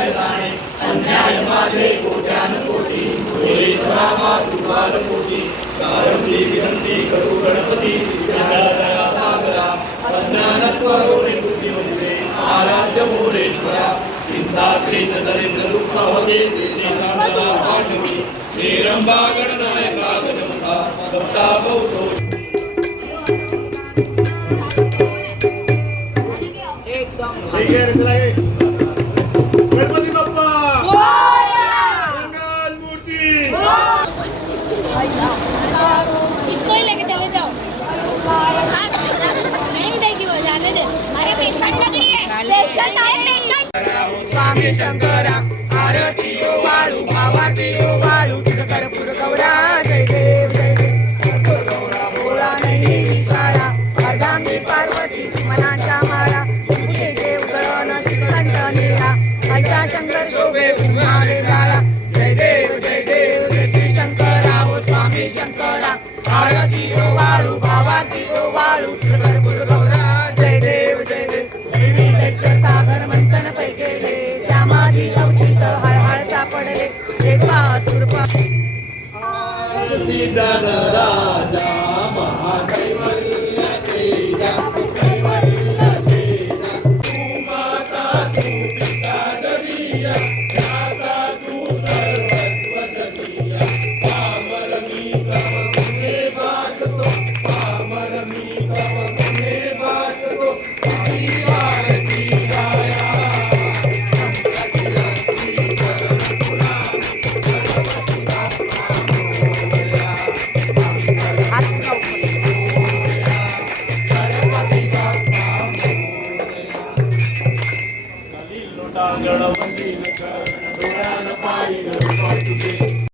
काय जाणे अन्याय माझे कोट्यान कोटी ईश्वरा मातृकाल कोटी कारंजी विनंती करू गणपती विद्यालया सागरा अज्ञानत्व रोणी बुद्धिमते आराध्य मोरेश्वरा चिंता क्लेश दरिद्र दुःख होते देशी साधना पाठवी श्रीरंभा गणनायका गणपता भक्ता बहुतो गणपती बाप्पा मंगल मूर्ती इसको ही लेके चले जाओ। नहीं देगी वो, जाने दे। अरे पेशेंट लग रही है। पेशेंट आए, पेशेंट। स्वामी शंकरा आरती ओ वाळू भावाती ओ वाळू कर्पूर गौरा जय देव जय देव गौरा भोळा नाही विशाळा अर्धांगी पार्वती सुमनाच्या माळा तुझे देव गळण श्रीकंठ नीळा ऐसा शंकर शोभे उन्हाळे जाळा जय देव जय श्री शंकरा ओ स्वामी शंकरा आरती ओ वाळू भावाती ओ वाळू कर्पूर गौरा जय देव दैत्य सागर मंथन पै गेले त्यामाधी लवचित हळहळ सापडले देखा सुरपा आरती राजा महादैवल्य तेजा कैवल्य तेजा तू माता तू पिता जगीया माता तू सर्वस्व जगीया पामर मी तव गुणे वाचतो पामर मी तव गुणे वाचतो आई आरती गाया लोटांगण वंदीन करण डोळ्यान पाहिलं तुझे